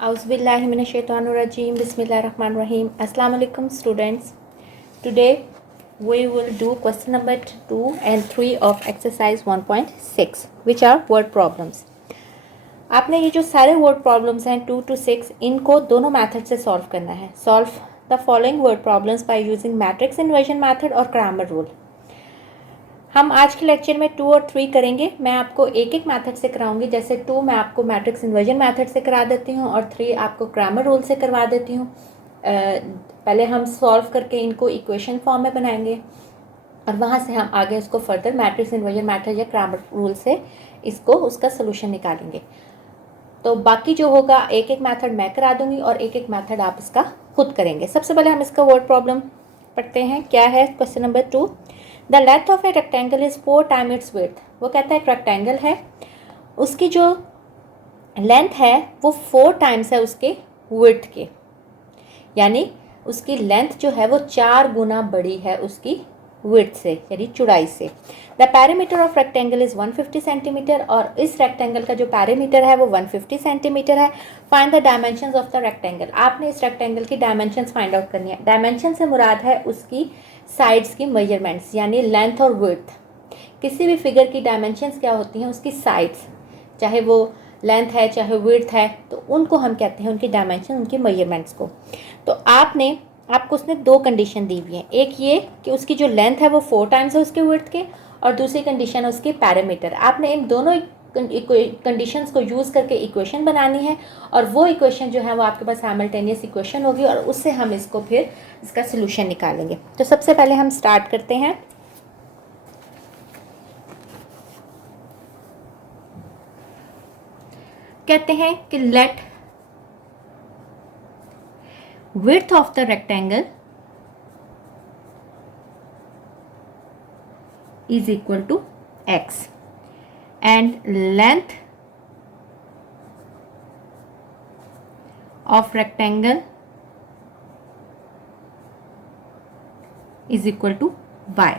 Auzubillahiminash-shaytanir-rajim. Bismillahir-rahmanir-rahim. Assalamu alaikum students. Today we will do question number 2 and 3 of exercise 1.6 which are word problems. आपने ये जो सारे word problems हैं 2 to 6 इनको दोनों मेथड से सॉल्व करना है. Solve the following word problems by using matrix inversion method और grammar rule. हम आज के लेक्चर में 2 और 3 करेंगे. मैं आपको एक एक मेथड से कराऊंगी. जैसे 2 मैं आपको मैट्रिक्स इन्वर्जन मेथड से करा देती हूँ और 3 आपको ग्रामर रूल से करवा देती हूँ. पहले हम सॉल्व करके इनको इक्वेशन फॉर्म में बनाएंगे और वहाँ से हम आगे उसको फर्दर मैट्रिक्स इन्वर्जन मेथड या ग्रामर रूल से इसको उसका सोल्यूशन निकालेंगे. तो बाकी जो होगा एक एक मेथड मैं करा दूंगी और एक एक मेथड आप इसका खुद करेंगे. सबसे पहले हम इसका वर्ड प्रॉब्लम पढ़ते हैं. क्या है question number 2. The length of a rectangle is 4 time it's width. वो कहता है एक रेक्टेंगल है, उसकी जो लेंथ है वो 4 टाइम्स है उसके विड्थ के, यानी उसकी लेंथ जो है वो 4 गुना बड़ी है उसकी विड्थ से यानी चौड़ाई से. The parameter of rectangle is 150 centimetre और इस रेक्टेंगल का जो पैरामीटर है वो 150 सेंटीमीटर है. Find the dimensions of the rectangle. आपने इस रेक्टेंगल की डायमेंशंस फाइंड आउट करनी है. डायमेंशन से मुराद है उसकी साइड्स की मेजरमेंट्स यानी लेंथ और विड्थ. किसी भी फिगर की डायमेंशंस क्या होती हैं, उसकी साइड्स, चाहे वो लेंथ है चाहे विड्थ है, तो उनको हम कहते हैं उनकी डायमेंशन, उनकी मेजरमेंट्स को. तो आपको उसने 2 कंडीशन दी हुई है. एक ये कि उसकी जो लेंथ है वो 4 टाइम्स है उसके विड्थ के और दूसरी कंडीशन है उसके पैरामीटर. आपने इन दोनों कंडीशंस को यूज़ करके इक्वेशन बनानी है और वो इक्वेशन जो है वो आपके पास साइमल्टेनियस इक्वेशन होगी और उससे हम इसको फिर इसका सलूशन निकालेंगे. तो सबसे पहले हम स्टार्ट करते हैं. कहते हैं कि late width of the rectangle is equal to x and length of rectangle is equal to y.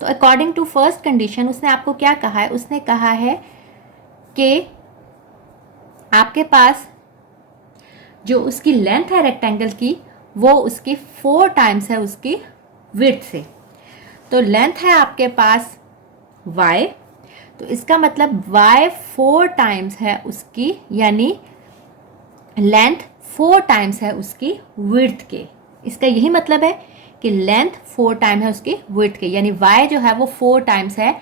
तो अकॉर्डिंग टू फर्स्ट कंडीशन उसने आपको क्या कहा है, उसने कहा है कि आपके पास जो उसकी लेंथ है रेक्टेंगल की वो उसकी 4 टाइम्स है उसकी विड्थ से. तो लेंथ है आपके पास y, तो इसका मतलब y 4 टाइम्स है उसकी, यानी लेंथ 4 टाइम्स है उसकी विड्थ के. इसका यही मतलब है कि लेंथ 4 टाइम है उसकी विड्थ के, यानी y जो है वो 4 टाइम्स है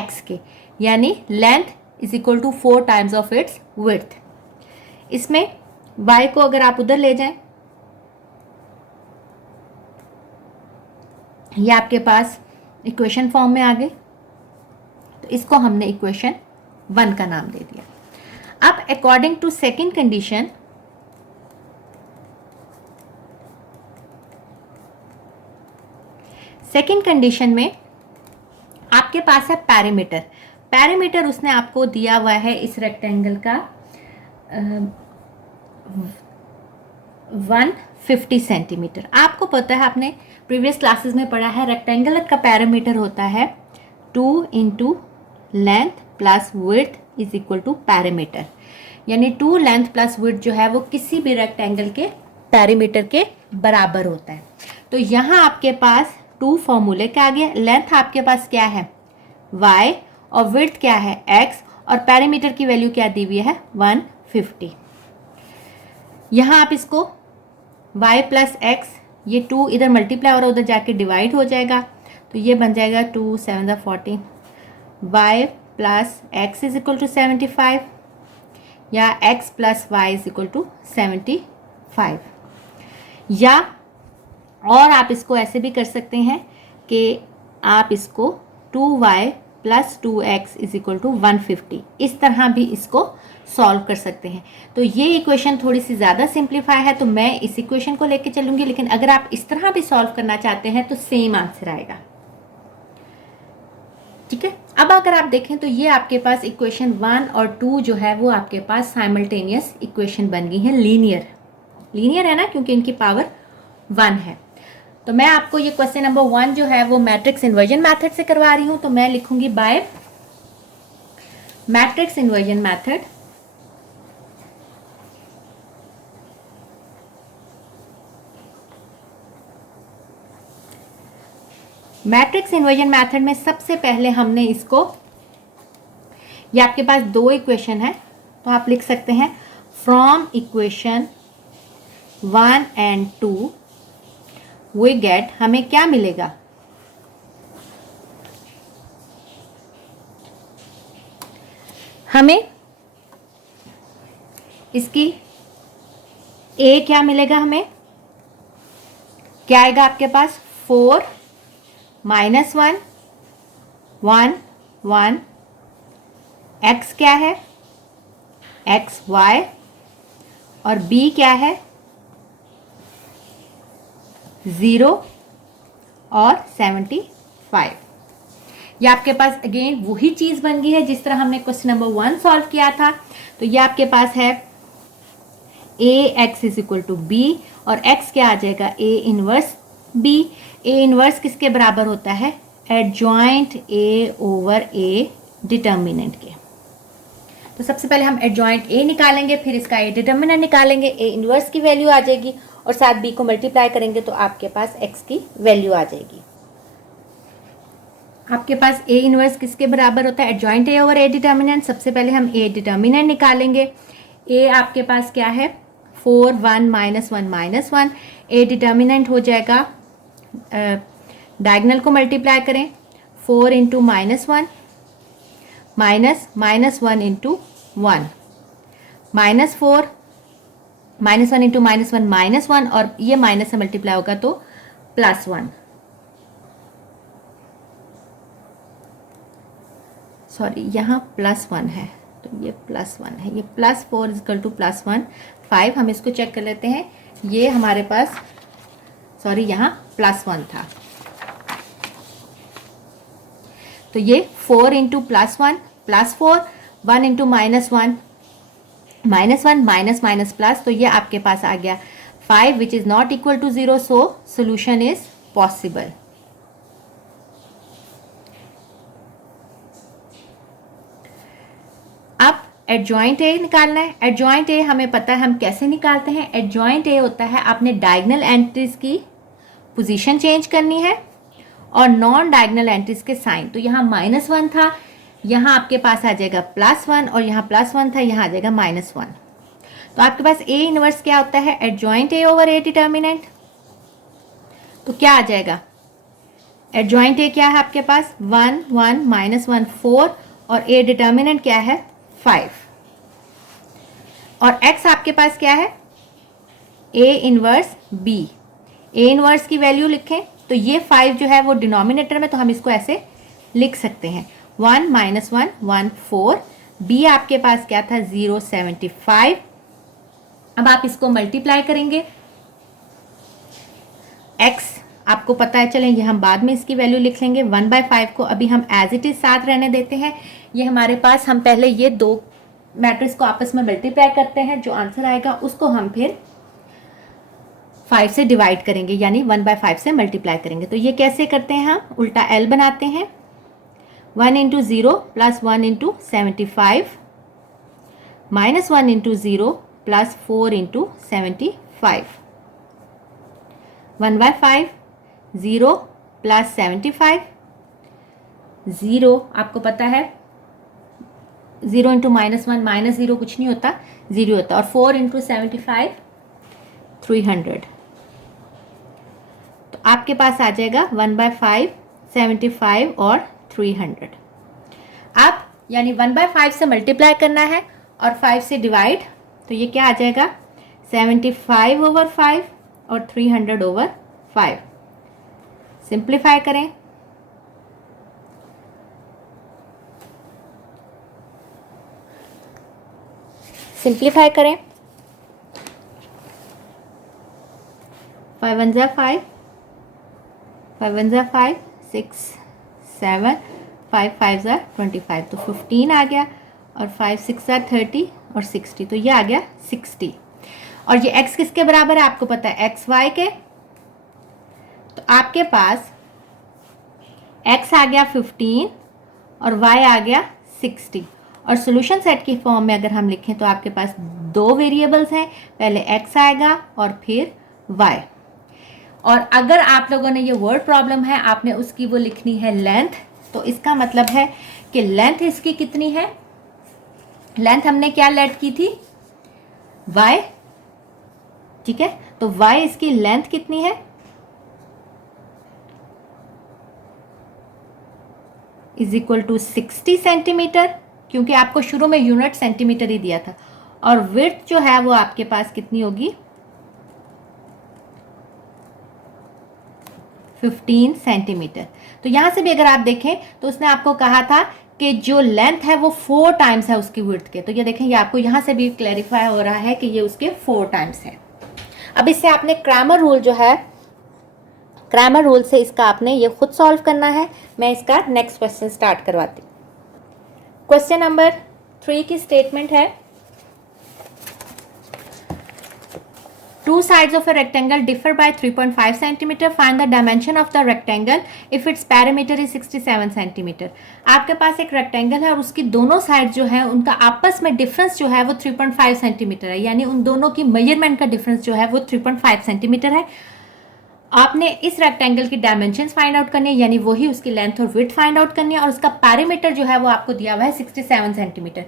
x के, यानी length is equal to 4 times of its width. इसमें y को अगर आप उधर ले जाएं, ये आपके पास इक्वेशन फॉर्म में आ गई, तो इसको हमने इक्वेशन 1 का नाम दे दिया. अब according to second condition, second condition में आपके पास है पैरामीटर. पैरामीटर उसने आपको दिया हुआ है इस रेक्टेंगल का 150 सेंटीमीटर. आपको पता है, आपने प्रीवियस क्लासेस में पढ़ा है, रेक्टेंगल का पैरामीटर होता है 2 into length plus width is equal to parameter, यानी 2 लेंथ प्लस विड्थ जो है वो किसी भी रेक्टेंगल के पैरामीटर के बराबर होता है. तो यहाँ आपके पास 2 फॉर्मूले क्या आ गया. लेंथ आपके पास क्या है y और विड्थ क्या है x और पैरामीटर की वैल्यू क्या दी हुई है 150. यहाँ आप इसको y प्लस एक्स, ये 2 इधर मल्टीप्लाई और उधर जाके डिवाइड हो जाएगा, तो ये बन जाएगा 2 7 14. y plus x is equal to 75 या x plus y is equal to 75. या और आप इसको ऐसे भी कर सकते हैं कि आप इसको 2y plus 2x is equal to 150, इस तरह भी इसको सॉल्व कर सकते हैं. तो ये इक्वेशन थोड़ी सी ज़्यादा सिंप्लीफाई है, तो मैं इस इक्वेशन को लेके चलूँगी, लेकिन अगर आप इस तरह भी सॉल्व करना चाहते हैं तो सेम आंसर आएगा. ठीक है. अब अगर आप देखें तो ये आपके पास इक्वेशन 1 और 2 जो है वो आपके पास साइमल्टेनियस इक्वेशन बन गई है. लीनियर है ना, क्योंकि इनकी पावर 1 है. तो मैं आपको ये क्वेश्चन नंबर 1 जो है वो मैट्रिक्स इन्वर्जन मेथड से करवा रही हूँ. तो मैं लिखूंगी by matrix inversion method matrix inversion method में सबसे पहले हमने इसको, ये आपके पास दो इक्वेशन है तो आप लिख सकते हैं from equation 1 and 2 we get, हमें क्या मिलेगा, हमें इसकी ए क्या मिलेगा, हमें क्या आएगा आपके पास 4 -1 1 1, x क्या है x y, और b क्या है 0 और 75। ये आपके पास अगेन वही चीज़ बन गई है जिस तरह हमने क्वेश्चन नंबर 1 सॉल्व किया था। तो ये आपके पास है ax is equal to b, और x क्या आ जाएगा a inverse b। a inverse किसके बराबर होता है, adjoint a over a determinant के। तो सबसे पहले हम एडजॉइंट a निकालेंगे, फिर इसका a डिटर्मिनेंट निकालेंगे, a इनवर्स की वैल्यू आ जाएगी और साथ b को मल्टीप्लाई करेंगे तो आपके पास x की वैल्यू आ जाएगी। आपके पास a इनवर्स किसके बराबर होता है, adjoint a over a determinant. सबसे पहले हम a डिटर्मिनेंट निकालेंगे। a आपके पास क्या है 4 1 -1 -1, a डिटर्मिनेंट हो जाएगा, डायगनल को मल्टीप्लाई करें 4 इंटू -1 माइनस -1 इंटू 1, -4 -1 इंटू -1 -1, और ये माइनस से मल्टीप्लाई होगा तो +1, सॉरी यहाँ +1 है तो ये +1 है, ये +4 इजकल टू +1 5। हम इसको चेक कर लेते हैं, ये हमारे पास सॉरी यहाँ +1 था, तो ये 4 into +1 +4, 1 into -1 -1 minus minus plus, तो ये आपके पास आ गया 5 which is not equal to 0, so solution is possible. अब एडजॉइंट ए निकालना है। एडजॉइंट ए हमें पता है हम कैसे निकालते हैं। एडजॉइंट ए होता है आपने डायगोनल एंट्रीज की पोजीशन चेंज करनी है और नॉन डायगोनल एंट्रीज के साइन। तो यहाँ -1 था, यहाँ आपके पास आ जाएगा +1, और यहाँ +1 था, यहाँ आ जाएगा -1। तो आपके पास ए इनवर्स क्या होता है, adjoint A over A determinant. तो क्या आ जाएगा, एडजॉइंट ए क्या है आपके पास 1 1 -1 4, और ए डिटर्मिनेंट क्या है 5, और x आपके पास क्या है a inverse b। a inverse की वैल्यू लिखें तो ये 5 जो है वो डिनोमिनेटर में, तो हम इसको ऐसे लिख सकते हैं 1 -1 1 4, b आपके पास क्या था 0 75। अब आप इसको मल्टीप्लाई करेंगे, x आपको पता है, चलें ये हम बाद में इसकी वैल्यू लिख लेंगे। 1/5 को अभी हम एज इट इज साथ रहने देते हैं। ये हमारे पास, हम पहले ये दो मैट्रिक्स को आपस में मल्टीप्लाई करते हैं, जो आंसर आएगा उसको हम फिर 5 से डिवाइड करेंगे, यानी 1/5 से मल्टीप्लाई करेंगे। तो ये कैसे करते हैं, हम उल्टा L बनाते हैं, 1 into 0 plus 1 into 75 minus 1 into 0 plus 4 into 75, 1/5 0 plus 75, 0 आपको पता है 0 इंटू -1 -0 कुछ नहीं होता, 0 होता, और 4 इंटू 75 300। तो आपके पास आ जाएगा 1/5 75 और 300। अब यानी 1/5 से मल्टीप्लाई करना है और 5 से डिवाइड, तो ये क्या आ जाएगा 75 ओवर 5 और 300 ओवर 5। सिंप्लीफाई करें, सिंप्लीफाई करें, 5 1 जा 5, 5 1 जा 5, 6 7, 5 5 जा 25, तो 15 आ गया, और 5 6 जा 30 और 60, तो ये आ गया 60। और ये x किसके बराबर है आपको पता है, एक्स वाई के। तो आपके पास x आ गया 15 और y आ गया 60, और सॉल्यूशन सेट की फॉर्म में अगर हम लिखें तो आपके पास दो वेरिएबल्स हैं, पहले x आएगा और फिर y, और अगर आप लोगों ने ये वर्ड प्रॉब्लम है, आपने उसकी वो लिखनी है लेंथ, तो इसका मतलब है कि लेंथ इसकी कितनी है, लेंथ हमने क्या लेट की थी, y, ठीक है, तो y इसकी लेंथ कितनी है, इज इक्वल टू 60 सेंटीमीटर, क्योंकि आपको शुरू में यूनिट सेंटीमीटर ही दिया था, और विड्थ जो है वो आपके पास कितनी होगी, 15 सेंटीमीटर। तो यहां से भी अगर आप देखें तो उसने आपको कहा था कि जो लेंथ है वो 4 टाइम्स है उसकी विड्थ के, तो ये देखें, ये आपको यहां से भी क्लैरिफाई हो रहा है कि ये उसके 4 टाइम्स है। अब इससे आपने क्रैमर रूल जो है, क्रैमर रूल से इसका आपने ये खुद सॉल्व करना है। मैं इसका नेक्स्ट क्वेश्चन स्टार्ट करवाती हूँ। क्वेश्चन नंबर 3 की स्टेटमेंट है, to sides of a rectangle differ by 3.5 centimetre, find the dimension of the rectangle if it's parameter is 67 centimetre. आपके पास एक रेक्टेंगल है और उसकी दोनों साइड जो है उनका आपस में डिफरेंस जो है वो 3.5 सेंटीमीटर है, यानी उन दोनों की मेजरमेंट का डिफरेंस जो है वो 3.5 सेंटीमीटर है। आपने इस रेक्टेंगल की डायमेंशंस फाइंड आउट करनी है, यानी वही उसकी लेंथ और विड्थ फाइंड आउट करनी है, और उसका पैरामीटर जो है वो आपको दिया हुआ है 67 सेंटीमीटर।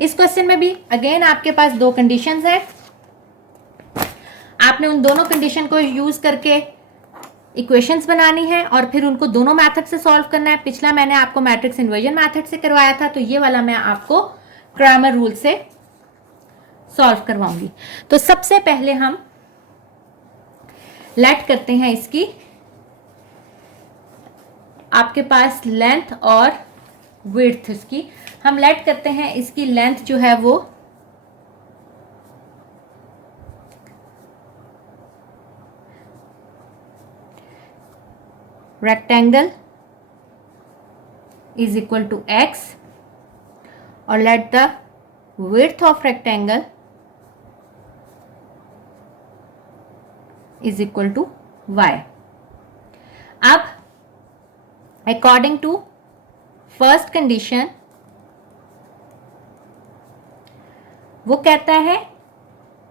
इस क्वेश्चन में भी अगेन आपके पास दो कंडीशंस हैं, आपने उन दोनों कंडीशन को यूज करके इक्वेशंस बनानी है और फिर उनको दोनों मेथड से सॉल्व करना है। पिछला मैंने आपको मैट्रिक्स इन्वर्जन मेथड से करवाया था, तो ये वाला मैं आपको क्रैमर रूल से सॉल्व करवाऊंगी। तो सबसे पहले हम लेट करते हैं इसकी, आपके पास लेंथ और विड्थ, इसकी हम लेट करते हैं। इसकी लेंथ जो है वो rectangle is equal to x और let the width of rectangle is equal to y। अब अकॉर्डिंग टू फर्स्ट कंडीशन वो कहता है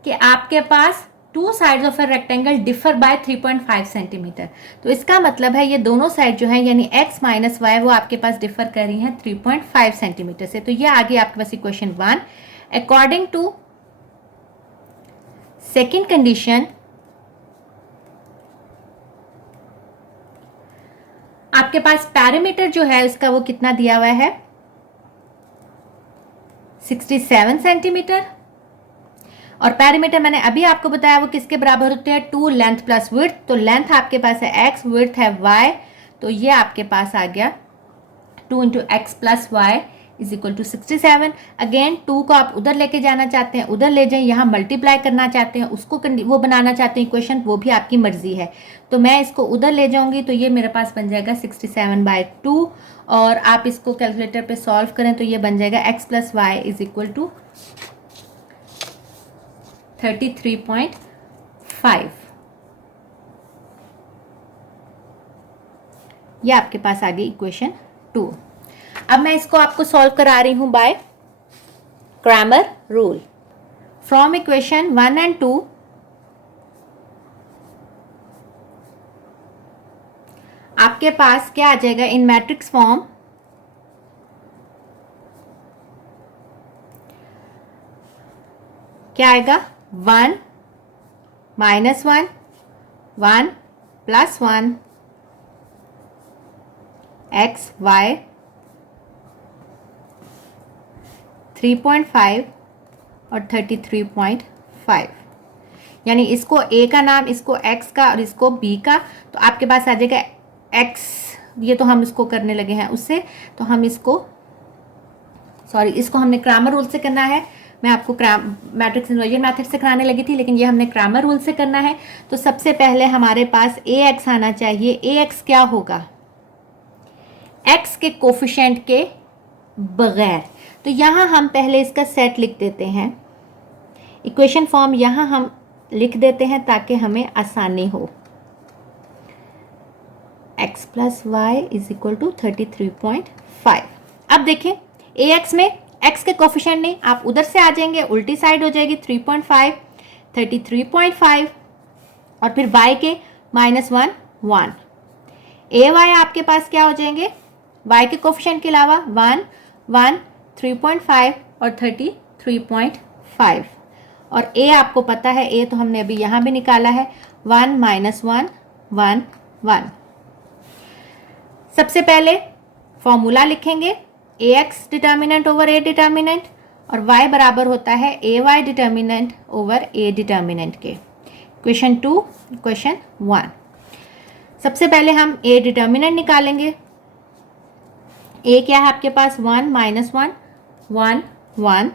कि आपके पास two sides of a rectangle differ by 3.5 centimetre. तो इसका मतलब है ये दोनों साइड जो है यानी x माइनस वाई वो आपके पास डिफर कर रही हैं 3.5 सेंटीमीटर से। तो ये आ गई आपके पास equation 1। According to second condition आपके पास पैरामीटर जो है उसका वो कितना दिया हुआ है 67 सेंटीमीटर, और पैरामीटर मैंने अभी आपको बताया वो किसके बराबर होते हैं 2 लेंथ प्लस विड्थ। तो लेंथ आपके पास है x, विड्थ है y, तो ये आपके पास आ गया 2 into x plus y is equal to 67। Again 2 को आप उधर लेके जाना चाहते हैं उधर ले जाएं, यहाँ मल्टीप्लाई करना चाहते हैं उसको वो बनाना चाहते हैं इक्वेशन, वो भी आपकी मर्जी है। तो मैं इसको उधर ले जाऊंगी तो ये मेरे पास बन जाएगा 67/2, और आप इसको कैलकुलेटर पे सॉल्व करें तो ये बन जाएगा x plus y is equal to 33.5। ये आपके पास आ गई इक्वेशन 2। अब मैं इसको आपको सॉल्व करा रही हूं by Cramer rule. From equation 1 and 2 आपके पास क्या आ जाएगा इन मैट्रिक्स फॉर्म, क्या आएगा 1 माइनस 1, 1 प्लस 1, एक्स वाई 3.5 और 33.5, यानी इसको a का नाम, इसको x का और इसको b का, तो आपके पास आ जाएगा x, ये तो हम इसको करने लगे हैं उससे, तो हम इसको इसको हमने क्रैमर रूल से करना है। मैं आपको मैट्रिक्स इन्वर्जन मेथड से कराने लगी थी, लेकिन ये हमने क्रैमर रूल से करना है। तो सबसे पहले हमारे पास ax आना चाहिए। ax क्या होगा x के कोफिशिएंट के बगैर, तो यहाँ हम पहले इसका सेट लिख देते हैं, इक्वेशन फॉर्म यहाँ हम लिख देते हैं ताकि हमें आसानी हो। x plus y is equal to 33.5। अब देखें ax में x के कोफिशिएंट नहीं, आप उधर से आ जाएंगे, उल्टी साइड हो जाएगी 3.5, 33.5, और फिर y के -1 1। ए वाई आपके पास क्या हो जाएंगे, y के कोफिशिएंट के अलावा 1 1 3.5 और 33.5। और a आपको पता है, a तो हमने अभी यहाँ भी निकाला है, 1 -1 1 1। सबसे पहले फॉर्मूला लिखेंगे, ax determinant over a determinant और y बराबर होता है ay determinant over a determinant के। Question 2 question 1। सबसे पहले हम a डिटर्मिनेंट निकालेंगे। a क्या है आपके पास, 1 -1 1 1।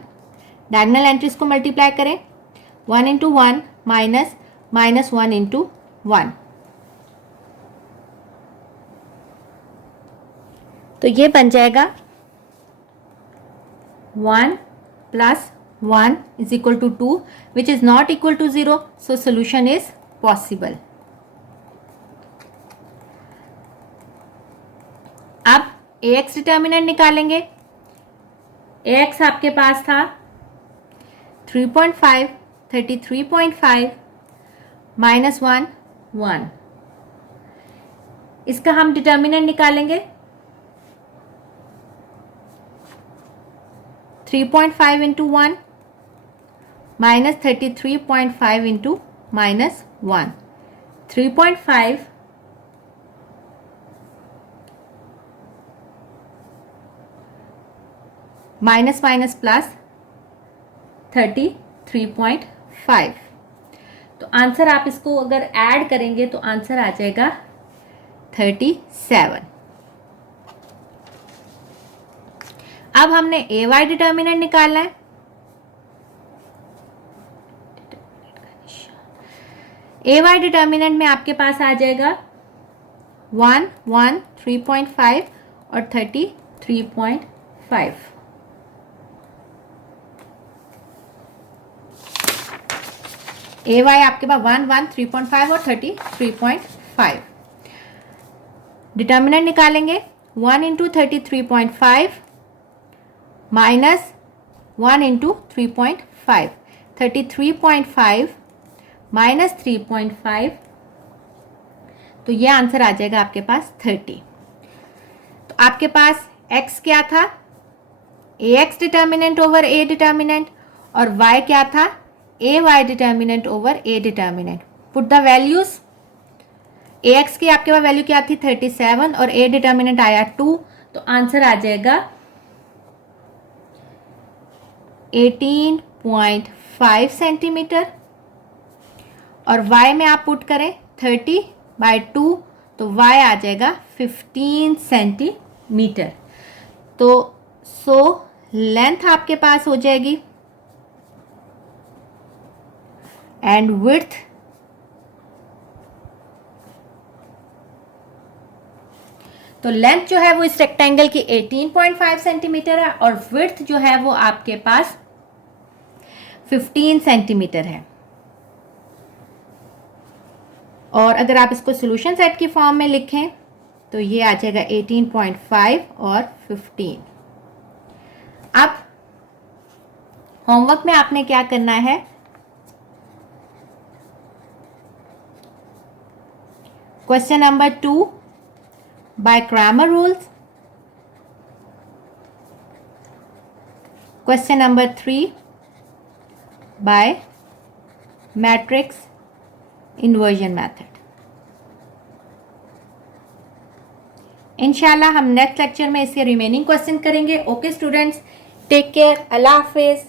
डायगोनल एंट्रीज को मल्टीप्लाई करें, 1 इंटू 1 -1 इंटू 1। तो ये बन जाएगा 1 + 1 = 2 which is not equal to 0, so solution is possible. अब ax डिटर्मिनेंट निकालेंगे। ax आपके पास था 3.5 33.5 -1 1। इसका हम डिटर्मिनेंट निकालेंगे, 3.5 into 1 -33.5 into -1। 3.5 minus minus plus 33.5। तो आंसर आप इसको अगर ऐड करेंगे तो आंसर आ जाएगा 37। अब हमने ए वाई डिटर्मिनेंट निकालना है। ए वाई डिटर्मिनेंट में आपके पास आ जाएगा 1 1 3.5 और 33.5। ए वाई आपके पास 1 1 3.5 और 33.5। डिटर्मिनेंट निकालेंगे, 1 इंटू 33.5 -1 इंटू 3.5। 33.5 -3.5, तो ये आंसर आ जाएगा आपके पास 30। तो आपके पास x क्या था, ax determinant over a determinant, और y क्या था, ay determinant over a determinant. Put the values. ax की आपके पास वैल्यू क्या थी 37 और a डिटर्मिनेंट आया 2, तो आंसर आ जाएगा 18.5 सेंटीमीटर। और y में आप पुट करें 30/2, तो y आ जाएगा 15 सेंटीमीटर। तो लेंथ आपके पास हो जाएगी एंड विड्थ तो लेंथ जो है वो इस रेक्टेंगल की 18.5 सेंटीमीटर है और विड्थ जो है वो आपके पास 15 सेंटीमीटर है। और अगर आप इसको सॉल्यूशन सेट की फॉर्म में लिखें तो ये आ जाएगा 18.5 और 15। अब होमवर्क में आपने क्या करना है, question number 2 by grammar rules, question number 3 by matrix inversion method। इंशाल्लाह हम नेक्स्ट लेक्चर में इसके रिमेनिंग क्वेश्चन करेंगे। ओके स्टूडेंट्स, टेक केयर, अल्लाह हाफिज।